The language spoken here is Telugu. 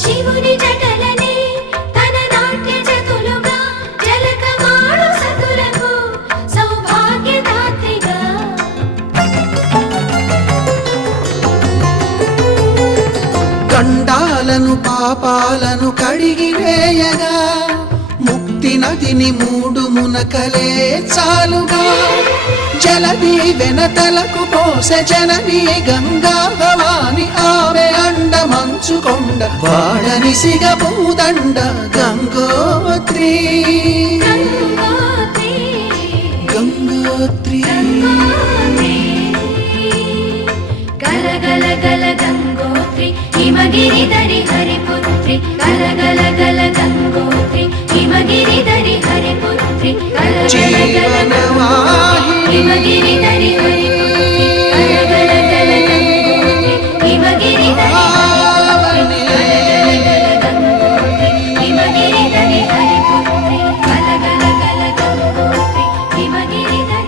శివుని జటలనే తన నాట్య జతులుగా జలకమాడు సతులకు సౌభాగ్యదాత్రిగా గండాలను పాపాలను కడిగివేయగా ముక్తి నదిని మూడు మునకలే చాలుగా జలది వెనతలకు పోసె జనని గంగా భవాని ఆమె అండ మంచుకొండ వాడని సిగపూదండ గంగోత్రి గంగోత్రి గల గల గల గంగోత్రి హిమగిరిధరి హరిపుత్రి గల గల గల గంగోత్రి హిమగిరిధరి హరిపుత్రి గల గల గల గంగోత్రి హిమగిరిధరి హరిపుత్రి